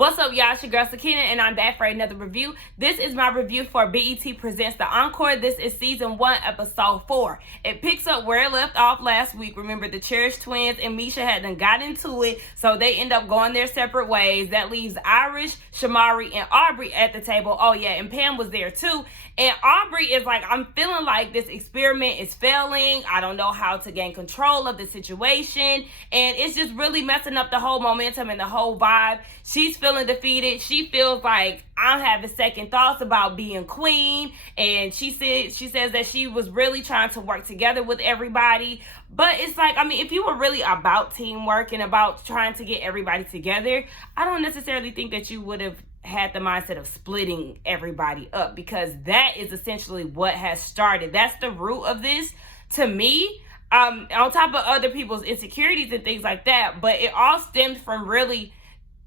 What's up, y'all? It's your girl Sakina, and I'm back for another review. This is my review for BET Presents The Encore. This is Season 1, Episode 4. It picks up where it left off last week. Remember, the Cherished twins and Misha hadn't got into it, so they end up going their separate ways. That leaves Irish, Shamari, and Aubrey at the table. Oh, yeah, and Pam was there, too. And Aubrey is like, I'm feeling like this experiment is failing. I don't know how to gain control of the situation, and it's just really messing up the whole momentum and the whole vibe. She's feeling defeated. She feels like I'm having second thoughts about being queen, and she says that she was really trying to work together with everybody. But it's like, I mean, if you were really about teamwork and about trying to get everybody together, I don't necessarily think that you would have had the mindset of splitting everybody up, because that is essentially what has started. That's the root of this to me. On top of other people's insecurities and things like that, but it all stems from really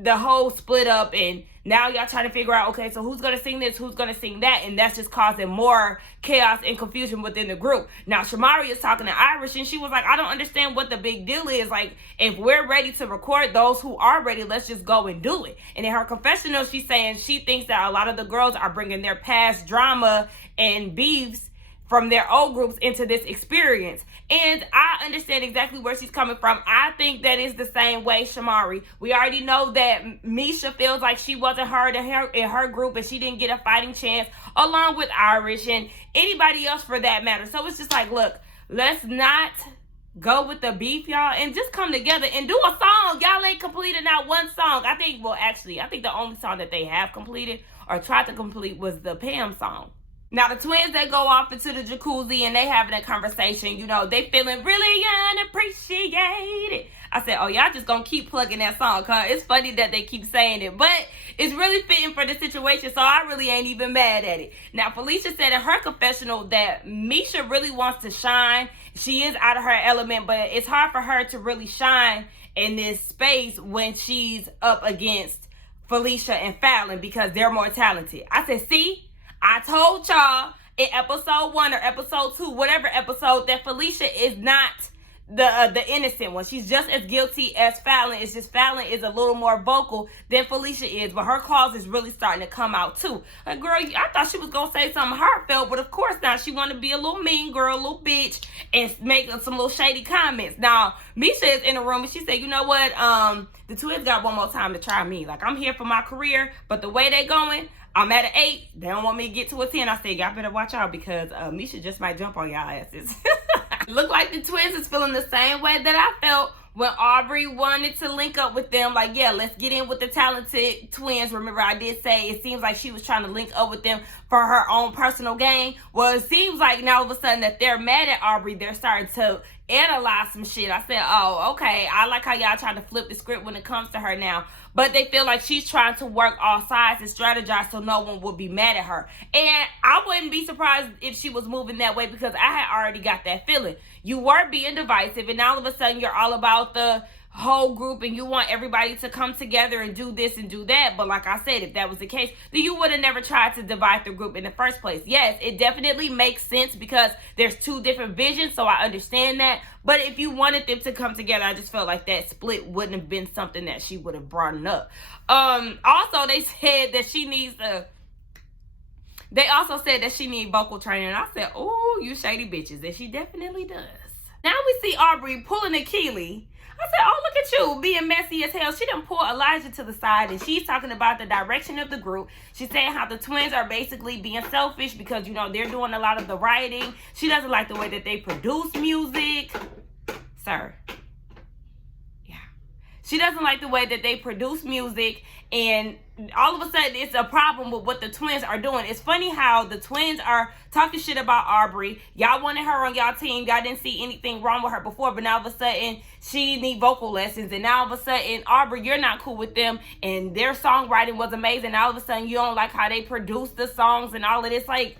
the whole split up, and now y'all trying to figure out, okay, so who's gonna sing this, who's gonna sing that, and that's just causing more chaos and confusion within the group. Now Shamari is talking to Irish, and she was like, I don't understand what the big deal is. Like, if we're ready to record, those who are ready, let's just go and do it. And in her confessional, she's saying she thinks that a lot of the girls are bringing their past drama and beefs from their old groups into this experience. And I understand exactly where she's coming from. I think that is the same way Shamari. We already know that Misha feels like she wasn't heard in her group, and she didn't get a fighting chance, along with Irish and anybody else for that matter. So it's just like, look, let's not go with the beef, y'all, and just come together and do a song. Y'all ain't completed not one song. I think the only song that they have completed or tried to complete was the Pam song. Now, the twins, they go off into the jacuzzi and they having a conversation. You know, they feeling really unappreciated. I said, oh, y'all just gonna keep plugging that song, huh? It's funny that they keep saying it, but it's really fitting for the situation, so I really ain't even mad at it. Now, Felicia said in her confessional that Misha really wants to shine. She is out of her element, but it's hard for her to really shine in this space when she's up against Felicia and Fallon, because they're more talented. I said, see? I told y'all in episode 1 or episode 2, whatever episode, that Felicia is not the innocent one. She's just as guilty as Fallon. It's just Fallon is a little more vocal than Felicia is, but her cause is really starting to come out too. Like, girl, I thought she was gonna say something heartfelt, but of course not. She want to be a little mean girl, a little bitch, and make some little shady comments. Now, Misha is in the room, and she said, you know what? The twins got one more time to try me. Like, I'm here for my career, but the way they going, I'm at an 8. They don't want me to get to a 10. I said, y'all better watch out, because Misha just might jump on y'all asses. Look like the twins is feeling the same way that I felt when Aubrey wanted to link up with them. Like, yeah, let's get in with the talented twins. Remember, I did say it seems like she was trying to link up with them for her own personal gain. Well, it seems like now all of a sudden that they're mad at Aubrey. They're starting to analyze some shit. I said, oh, okay. I like how y'all trying to flip the script when it comes to her now. But they feel like she's trying to work all sides and strategize so no one would be mad at her. And I wouldn't be surprised if she was moving that way, because I had already got that feeling. You were being divisive, and now all of a sudden you're all about the whole group and you want everybody to come together and do this and do that. But like I said, if that was the case, then you would have never tried to divide the group in the first place. Yes, it definitely makes sense because there's two different visions, so I understand that. But if you wanted them to come together, I just felt like that split wouldn't have been something that she would have brought up. Also, they said that she needs they also said that she needs vocal training. And I said, oh, you shady bitches. And she definitely does. Now we see Aubrey pulling a Keely. I said, oh, look at you being messy as hell. She done pulled Elijah to the side, and she's talking about the direction of the group. She's saying how the twins are basically being selfish because, you know, they're doing a lot of the writing. She doesn't like the way that they produce music. Sir. Yeah. She doesn't like the way that they produce music, and all of a sudden it's a problem with what the twins are doing. It's funny how the twins are talking shit about Aubrey. Y'all wanted her on y'all team. Y'all didn't see anything wrong with her before, but now all of a sudden she need vocal lessons, and now all of a sudden, Aubrey, you're not cool with them, and their songwriting was amazing. Now all of a sudden you don't like how they produce the songs and all of this. Like,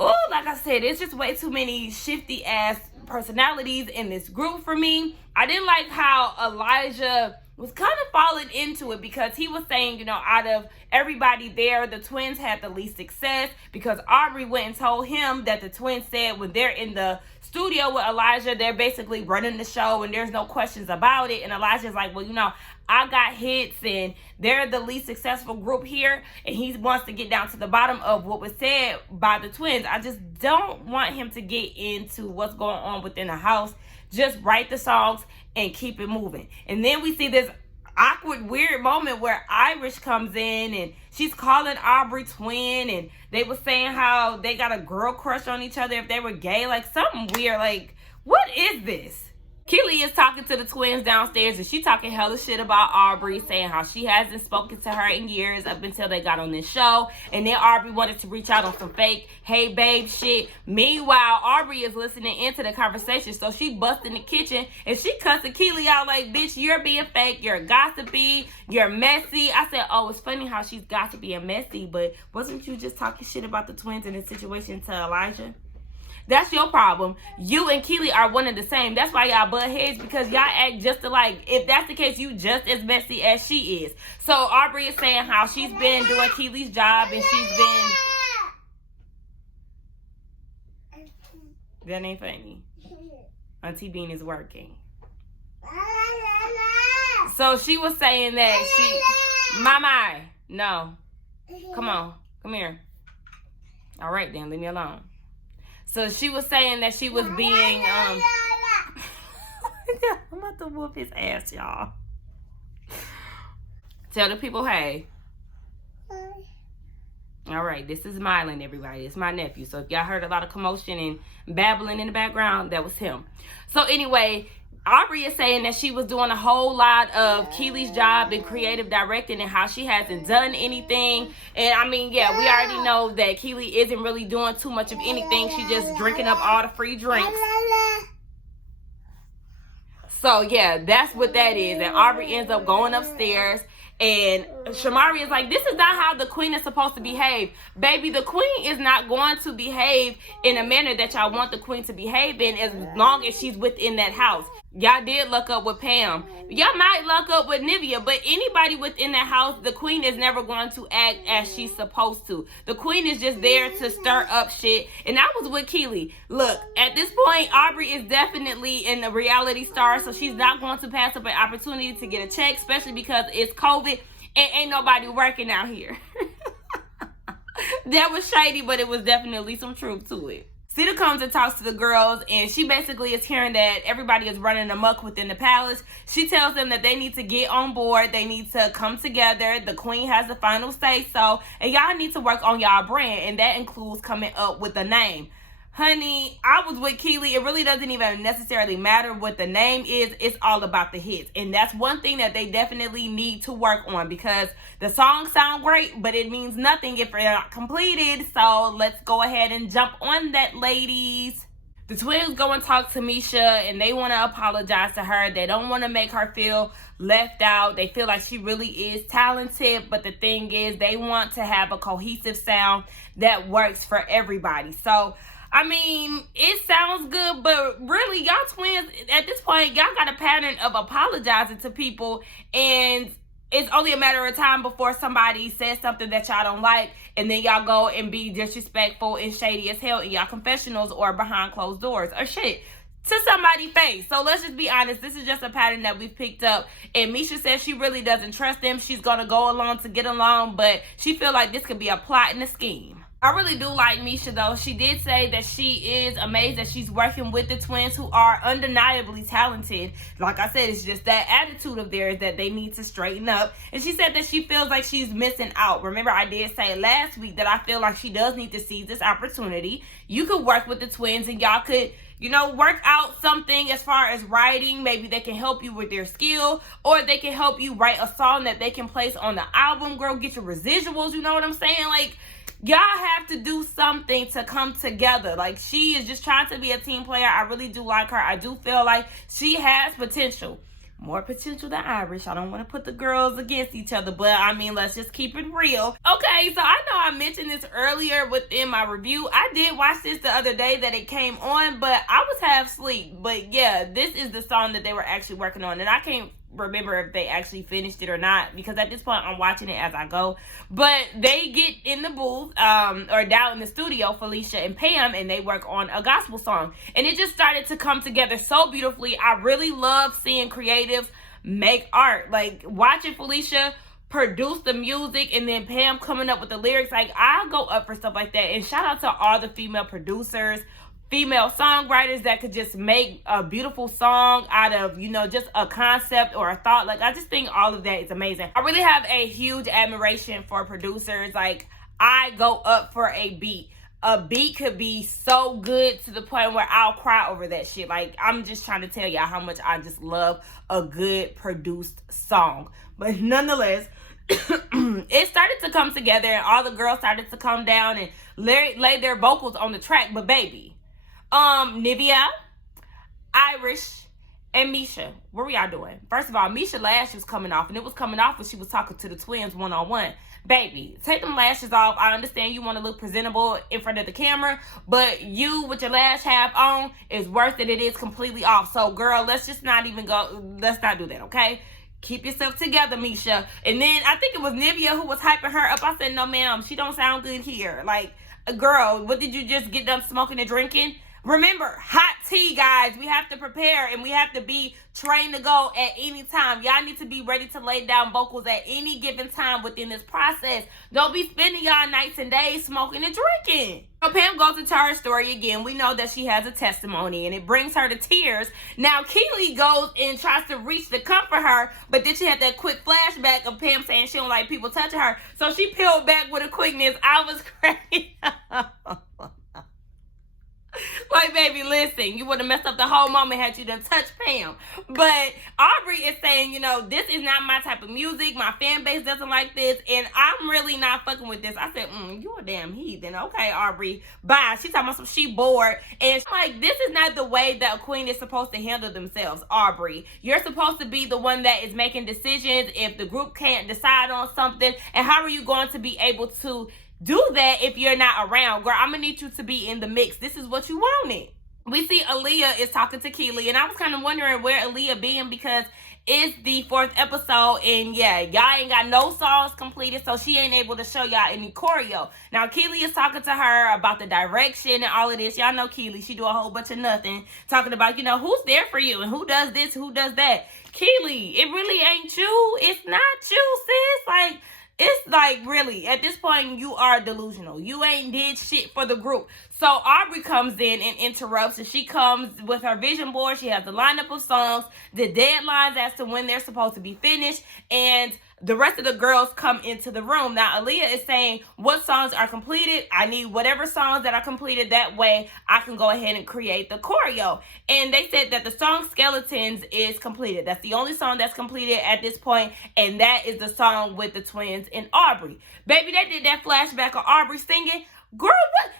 oh, like I said, it's just way too many shifty ass personalities in this group for me. I didn't like how Elijah was kind of falling into it because he was saying, out of everybody there, the twins had the least success because Aubrey went and told him that the twins said when they're in the studio with Elijah, they're basically running the show and there's no questions about it. And Elijah's like, well, I got hits and they're the least successful group here. And he wants to get down to the bottom of what was said by the twins. I just don't want him to get into what's going on within the house. Just write the songs and keep it moving. And then we see this awkward, weird moment where Irish comes in and she's calling Aubrey twin, and they were saying how they got a girl crush on each other if they were gay. Like, something weird. Like, what is this? Keely is talking to the twins downstairs, and she talking hella shit about Aubrey, saying how she hasn't spoken to her in years up until they got on this show. And then Aubrey wanted to reach out on some fake, hey babe shit. Meanwhile, Aubrey is listening into the conversation, so she busts in the kitchen and she cussing Keely out like, bitch, you're being fake, you're gossipy, you're messy. I said, oh, it's funny how she's gossipy and messy, but wasn't you just talking shit about the twins in the situation to Elijah? That's your problem. You and Keely are one and the same. That's why y'all butt heads, because y'all act just alike. If that's the case, you just as messy as she is. So Aubrey is saying how she's been doing Keely's job and she's been... That ain't funny. Auntie Bean is working. So she was saying that she... Mama, no. Come on. Come here. All right then, leave me alone. So she was saying that she was being, I'm about to whoop his ass, y'all. Tell the people, hey. All right, this is Mylan, everybody. It's my nephew. So if y'all heard a lot of commotion and babbling in the background, that was him. So anyway, Aubrey is saying that she was doing a whole lot of Keely's job in creative directing and how she hasn't done anything. And I mean, yeah, we already know that Keely isn't really doing too much of anything. She's just drinking up all the free drinks. So yeah, that's what that is. And Aubrey ends up going upstairs. And Shamari is like, this is not how the queen is supposed to behave. Baby, the queen is not going to behave in a manner that y'all want the queen to behave in as long as she's within that house. Y'all did look up with Pam. Y'all might look up with Nivea, but anybody within that house, the queen is never going to act as she's supposed to. The queen is just there to stir up shit. And that was with Keely. Look, at this point, Aubrey is definitely in the reality star, so she's not going to pass up an opportunity to get a check, especially because it's COVID and ain't nobody working out here. That was shady, but it was definitely some truth to it. Sita comes and talks to the girls, and she basically is hearing that everybody is running amok within the palace. She tells them that they need to get on board. They need to come together. The queen has the final say so, and y'all need to work on y'all brand, and that includes coming up with a name. Honey, I was with Keely. It really doesn't even necessarily matter what the name is. It's all about the hits. And that's one thing that they definitely need to work on, because the songs sound great, but it means nothing if they're not completed. So let's go ahead and jump on that, ladies. The twins go and talk to Misha, and they want to apologize to her. They don't want to make her feel left out. They feel like she really is talented, but the thing is, they want to have a cohesive sound that works for everybody. So I mean, it sounds good, but really, y'all twins, at this point, y'all got a pattern of apologizing to people, and it's only a matter of time before somebody says something that y'all don't like, and then y'all go and be disrespectful and shady as hell in y'all confessionals or behind closed doors or shit to somebody's face. So let's just be honest. This is just a pattern that we've picked up, and Misha says she really doesn't trust them. She's going to go along to get along, but she feel like this could be a plot and a scheme. I really do like Misha, though. She did say that she is amazed that she's working with the twins, who are undeniably talented. Like I said, it's just that attitude of theirs that they need to straighten up. And she said that she feels like she's missing out. Remember, I did say last week that I feel like she does need to seize this opportunity. You could work with the twins, and y'all could, work out something as far as writing. Maybe they can help you with their skill, or they can help you write a song that they can place on the album. Girl, get your residuals. You know what I'm saying? Like, y'all have to do something to come together. Like, she is just trying to be a team player. I really do like her. I do feel like she has potential. More potential than Irish. I don't want to put the girls against each other, but I mean, let's just keep it real. Okay, so I know I mentioned this earlier within my review. I did watch this the other day that it came on, but I was half asleep. But yeah, this is the song that they were actually working on, and I can't remember if they actually finished it or not, because at this point I'm watching it as I go. But they get in the booth, or down in the studio, Felicia and Pam, and they work on a gospel song. And it just started to come together so beautifully. I really love seeing creatives make art. Like, watching Felicia produce the music and then Pam coming up with the lyrics. Like, I go up for stuff like that. And shout out to all the female producers, female songwriters that could just make a beautiful song out of, you know, just a concept or a thought. Like, I just think all of that is amazing. I really have a huge admiration for producers. Like, I go up for a beat. A beat could be so good to the point where I'll cry over that shit. Like, I'm just trying to tell y'all how much I just love a good produced song. But nonetheless, it started to come together and all the girls started to come down and lay their vocals on the track. But baby, Nivea, Irish, and Misha, what were y'all doing? First of all, Misha lash was coming off, and it was coming off when she was talking to the twins one-on-one. Baby, take them lashes off. I understand you want to look presentable in front of the camera, but you with your lash half on is worse than it is completely off. So, girl, let's just not even go. Let's not do that, okay? Keep yourself together, Misha. And then I think it was Nivea who was hyping her up. I said, no, ma'am, she don't sound good here. Like, girl, what did you just get done smoking and drinking? Remember, hot tea, guys. We have to prepare and we have to be trained to go at any time. Y'all need to be ready to lay down vocals at any given time within this process. Don't be spending y'all nights and days smoking and drinking. So Pam goes into her story again. We know that she has a testimony and it brings her to tears. Now, Keely goes and tries to reach to comfort her, but then she had that quick flashback of Pam saying she don't like people touching her. So she peeled back with a quickness. I was cracking up. Like, baby, listen, you would have messed up the whole moment had you done touched Pam. But Aubrey is saying, you know, this is not my type of music. My fan base doesn't like this, and I'm really not fucking with this. I said, you a damn heathen. Okay, Aubrey, bye. She talking about some she bored. And she's like, this is not the way that a queen is supposed to handle themselves, Aubrey. You're supposed to be the one that is making decisions if the group can't decide on something. And how are you going to be able to do that if you're not around? Girl, I'm gonna need you to be in the mix. This is what you wanted. We see Aaliyah is talking to Keely, and I was kind of wondering where Aaliyah being, because it's the 4th episode, and yeah, y'all ain't got no songs completed, so she ain't able to show y'all any choreo. Now, Keely is talking to her about the direction and all of this. Y'all know Keely, she do a whole bunch of nothing, talking about, you know, who's there for you and who does this, who does that. Keely, it really ain't you. It's not you, sis. Like, it's like, really, at this point, you are delusional. You ain't did shit for the group. So Aubrey comes in and interrupts, and she comes with her vision board. She has the lineup of songs, the deadlines as to when they're supposed to be finished, and the rest of the girls come into the room. Now, Aaliyah is saying, what songs are completed? I need whatever songs that are completed. That way, I can go ahead and create the choreo. And they said that the song Skeletons is completed. That's the only song that's completed at this point, and that is the song with the twins and Aubrey. Baby, they did that flashback of Aubrey singing. Girl, what?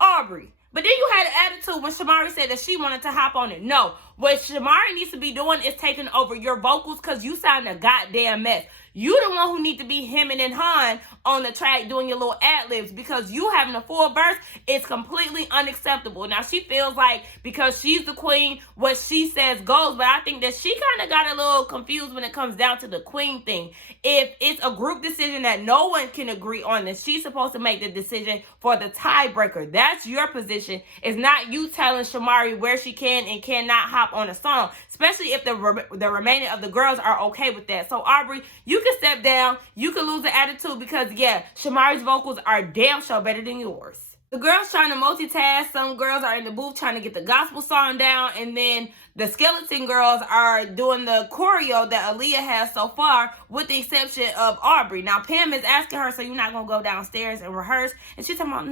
Aubrey. But then you had an attitude when Shamari said that she wanted to hop on it. No, what Shamari needs to be doing is taking over your vocals, because you sound a goddamn mess. You the one who need to be hemming and hawing on the track doing your little ad-libs, because you having a full verse is completely unacceptable. Now, she feels like because she's the queen, what she says goes, but I think that she kind of got a little confused when it comes down to the queen thing. If it's a group decision that no one can agree on, then she's supposed to make the decision for the tiebreaker. That's your position. It's not you telling Shamari where she can and cannot hop on a song, especially if the remaining of the girls are okay with that. So, Aubrey, you can step down. You can lose the attitude, because, yeah, Shamari's vocals are damn sure better than yours. The girls trying to multitask. Some girls are in the booth trying to get the gospel song down, and then the skeleton girls are doing the choreo that Aaliyah has so far, with the exception of Aubrey. Now, Pam is asking her, so you're not going to go downstairs and rehearse? And she's talking about,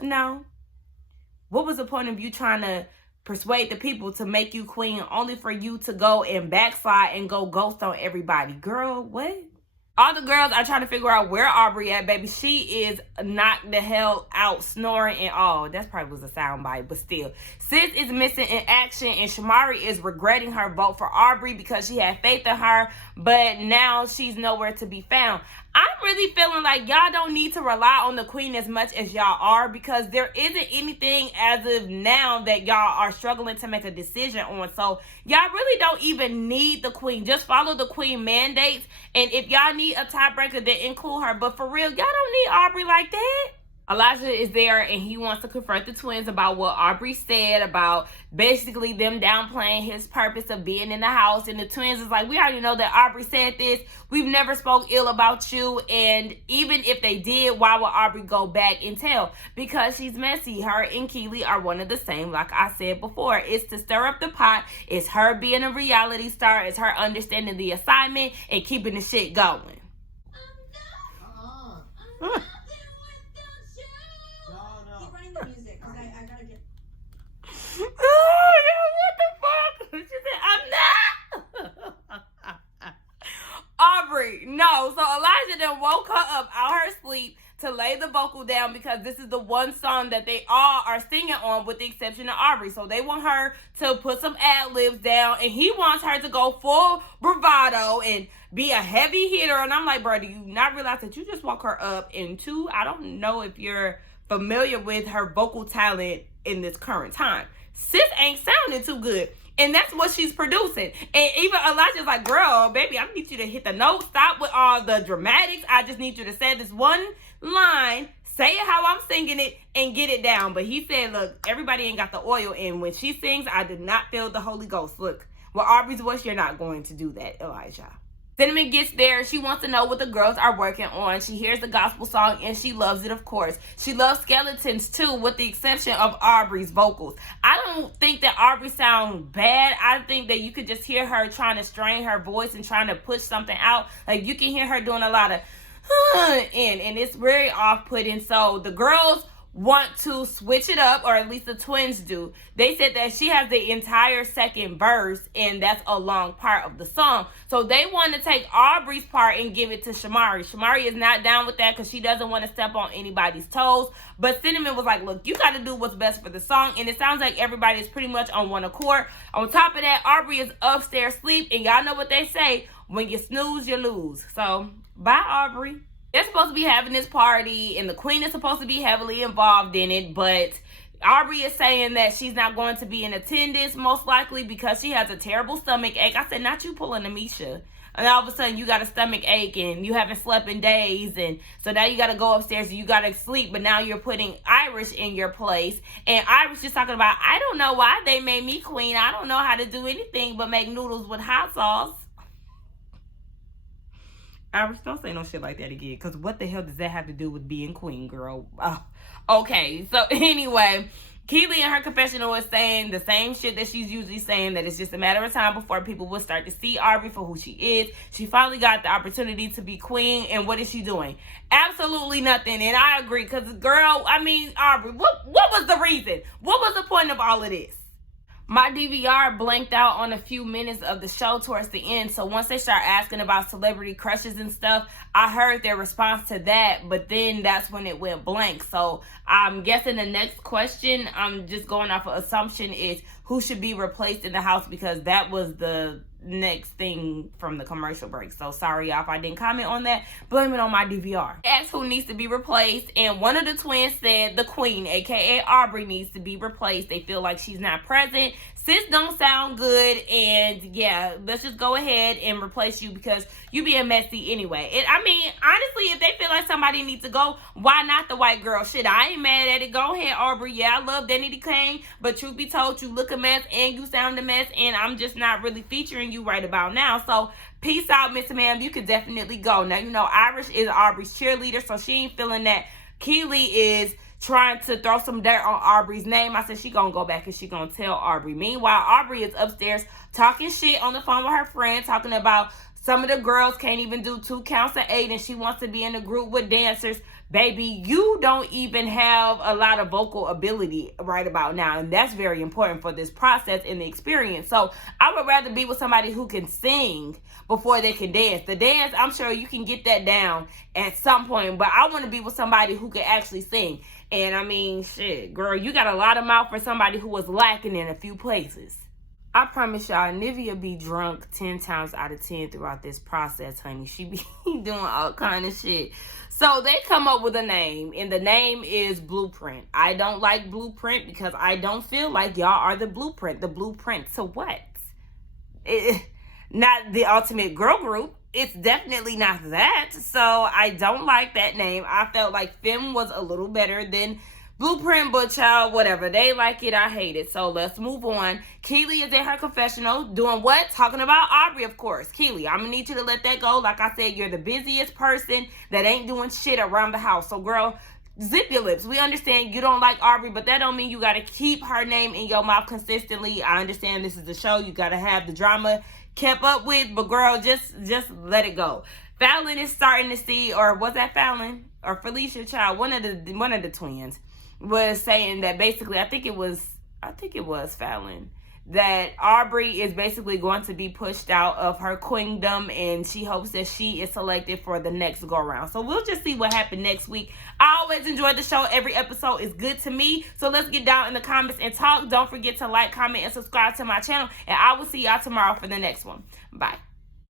no. What was the point of you trying to persuade the people to make you queen only for you to go and backslide and go ghost on everybody? Girl, what? All the girls are trying to figure out where Aubrey at, baby. She is knocked the hell out, snoring and all. That probably was a soundbite, but still. Sis is missing in action, and Shamari is regretting her vote for Aubrey because she had faith in her, but now she's nowhere to be found. I'm really feeling like y'all don't need to rely on the queen as much as y'all are, because there isn't anything as of now that y'all are struggling to make a decision on. So y'all really don't even need the queen. Just follow the queen mandates. And if y'all need a tiebreaker, then include her. But for real, y'all don't need Aubrey like that. Elijah is there and he wants to confront the twins about what Aubrey said about basically them downplaying his purpose of being in the house. And the twins is like, we already know that Aubrey said this. We've never spoke ill about you. And even if they did, why would Aubrey go back and tell? Because she's messy. Her and Keely are one of the same. Like I said before, it's to stir up the pot. It's her being a reality star. It's her understanding the assignment and keeping the shit going. Oh, yeah, what the fuck? She said, I'm not. Aubrey, no. So Elijah then woke her up out her sleep to lay the vocal down, because this is the one song that they all are singing on, with the exception of Aubrey. So they want her to put some ad-libs down, and he wants her to go full bravado and be a heavy hitter. And I'm like, bro, do you not realize that you just woke her up? And two, I don't know if you're familiar with her vocal talent in this current time. Sis ain't sounding too good. And that's what she's producing. And even Elijah's like, girl, baby, I need you to hit the note. Stop with all the dramatics. I just need you to say this one line, say it how I'm singing it, and get it down. But he said, look, everybody ain't got the oil. And when she sings, I did not feel the Holy Ghost. Look, with Aubrey's voice, you're not going to do that, Elijah. Cinnamon gets there. She wants to know what the girls are working on. She hears the gospel song and she loves it, of course. She loves skeletons too, with the exception of Aubrey's vocals. I don't think that Aubrey sounds bad. I think that you could just hear her trying to strain her voice and trying to push something out. Like, you can hear her doing a lot of and it's very off-putting. So the girls want to switch it up, or at least the twins do. They said that she has the entire second verse, and that's a long part of the song. So they want to take Aubrey's part and give it to Shamari. Shamari is not down with that because she doesn't want to step on anybody's toes. But Cinnamon was like, look, you got to do what's best for the song. And it sounds like everybody is pretty much on one accord. On top of that, Aubrey is upstairs asleep, and y'all know what they say, when you snooze, you lose. So bye, Aubrey. They're supposed to be having this party, and the queen is supposed to be heavily involved in it, but Aubrey is saying that she's not going to be in attendance, most likely because she has a terrible stomach ache. I said, not you pulling a Misha. And all of a sudden, you got a stomach ache, and you haven't slept in days, and so now you got to go upstairs, and you got to sleep, but now you're putting Irish in your place. And Irish just talking about, I don't know why they made me queen. I don't know how to do anything but make noodles with hot sauce. Irish, don't say no shit like that again, because what the hell does that have to do with being queen, girl? Okay, so anyway, Keely in her confessional is saying the same shit that she's usually saying, that it's just a matter of time before people will start to see Aubrey for who she is. She finally got the opportunity to be queen, and what is she doing? Absolutely nothing. And I agree, because girl, I mean, Aubrey, what was the reason? What was the point of all of this? My DVR blanked out on a few minutes of the show towards the end. So once they start asking about celebrity crushes and stuff, I heard their response to that, but then that's when it went blank. So I'm guessing the next question, I'm just going off of assumption, is who should be replaced in the house, because that was the next thing from the commercial break. So sorry y'all if I didn't comment on that. Blame it on my DVR. Asked who needs to be replaced, and one of the twins said the queen, aka Aubrey, needs to be replaced. They feel like she's not present. Sis don't sound good, and yeah, let's just go ahead and replace you because you being messy anyway. And I mean, honestly, if they feel like somebody needs to go, why not the white girl? Shit, I ain't mad at it. Go ahead, Aubrey. Yeah, I love Danny Kane, but truth be told, you look a mess and you sound a mess, and I'm just not really featuring you right about now. So peace out, Miss Ma'am. You could definitely go. Now, you know, Irish is Aubrey's cheerleader, so she ain't feeling that Keely is trying to throw some dirt on Aubrey's name. I said she gonna go back and she gonna tell Aubrey. Meanwhile, Aubrey is upstairs talking shit on the phone with her friend, talking about some of the girls can't even do 2 counts of 8 and she wants to be in a group with dancers. Baby, you don't even have a lot of vocal ability right about now, and that's very important for this process and the experience. So I would rather be with somebody who can sing before they can dance. The dance, I'm sure you can get that down at some point, but I want to be with somebody who can actually sing. And I mean, shit, girl, you got a lot of mouth for somebody who was lacking in a few places. I promise y'all, Nivea be drunk 10 times out of 10 throughout this process, honey. She be doing all kind of shit. So they come up with a name, and the name is Blueprint. I don't like Blueprint because I don't feel like y'all are the blueprint. The blueprint to what? Not the ultimate girl group. It's definitely not that. So I don't like that name. I felt like Femme was a little better than Blueprint, but child, whatever. They like it, I hate it. So let's move on. Keely is in her confessional doing what? Talking about Aubrey, of course. Keely, I'm gonna need you to let that go. Like I said, you're the busiest person that ain't doing shit around the house. So girl, zip your lips. We understand you don't like Aubrey, but that don't mean you gotta keep her name in your mouth consistently. I understand this is the show. You gotta have the drama kept up with, but girl, just let it go. Fallon is starting to see, or was that Fallon or Felicia, child? One of the twins was saying that basically, I think it was Fallon, that Aubrey is basically going to be pushed out of her queendom, and she hopes that she is selected for the next go around. So we'll just see what happens next week. I always enjoy the show. Every episode is good to me. So let's get down in the comments and talk. Don't forget to like, comment, and subscribe to my channel, and I will see y'all tomorrow for the next one. Bye.